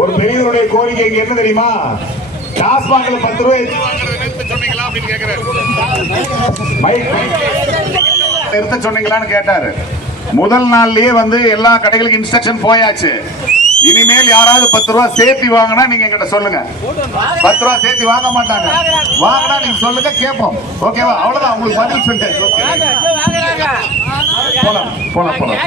ஒரு பெரியவருடைய கோரிக்கை என்ன தெரியுமா? டாஸ்மாக்ல 10 ரூபாய் நிறுத்த சொன்னீங்களான்னு கேட்டாரு. முதல் நாள்லயே எல்லா கடைகளுக்கும் இன்ஸ்ட்ரக்ஷன் போயாச்சு. இனிமேல் யாராவது 10 ரூபாய் சேர்த்து வாங்கினா நீங்க என்கிட்ட சொல்லுங்க. 10 ரூபாய் சேர்த்து வாங்க மாட்டாங்க. வாங்கினா நீங்க சொல்லுங்க, கேட்போம். ஓகேவா? அவ்வளவுதான், உங்களுக்கு பதில் சொல்லிட்டேன். போலாம் போலாம் போலாம்.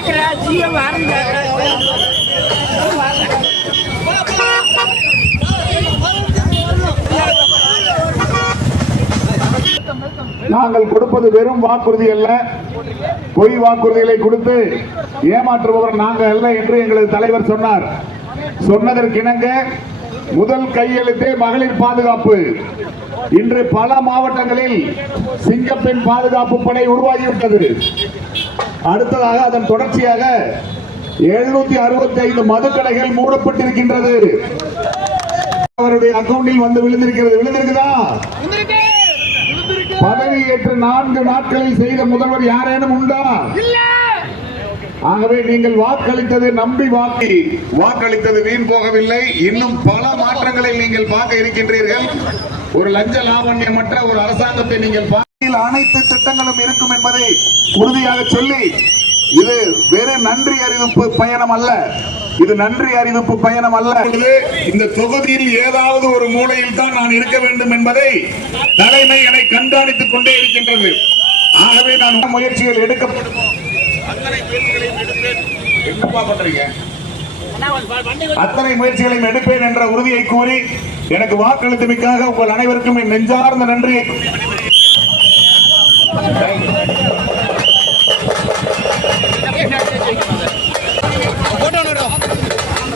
நாங்கள் கொடுப்பது வெறும் வாக்குறுதி அல்ல, பொய் வாக்குறுதிகளை கொடுத்து ஏமாற்றுபவர் நாங்கள் அல்ல என்று எங்களது தலைவர் சொன்னார். சொன்னதற்கிணங்க முதல் கையெழுத்தே மகளிர் பாதுகாப்பு. இன்று பல மாவட்டங்களில் சிங்கப்பெண் பாதுகாப்பு படை உருவாகிவிட்டது. அடுத்ததாக அதன் தொடர்ச்சியாக 765 மதுக்கடைகள் மூடப்பட்டிருக்கின்றது. அவருடைய அக்கவுண்டில் விழுந்திருக்குதா? பதவியேற்று 4 நாட்களில் செய்த முதல்வர் யாரேனும் உண்டா? ஆகவே நீங்கள் வாக்களித்தது நம்பி வாக்களித்தது வீண் போகவில்லை. இன்னும் பல மாற்றங்களை நீங்கள் பார்க்க இருக்கின்றீர்கள். ஒரு லஞ்ச லாவண்யமற்ற ஒரு அரசாங்கத்தை நீங்கள் அனைத்து திட்டங்களும் இருக்கும் என்பதை உறுதியாக சொல்லி, இது வெறும் நன்றி அறிவிப்பு பயணம் அல்ல, இது நன்றி அறிவிப்பு பயணம் அல்ல. இந்த தொகுதியில் ஏதாவது ஒரு மூலையில் தான் நான் இருக்க வேண்டும் என்பதை தலைமை என்னை கண்காணித்துக் கொண்டே இருக்கின்றது. ஆகவே நான் முயற்சிகள் எடுக்கப்படும். அத்தனை முயற்சிகளையும் எடுப்பேன் என்ற உறுதியை கூறி எனக்கு வாக்களித்தமைக்காக உங்கள் அனைவருக்கும் என் நெஞ்சார்ந்த நன்றியை Thank you.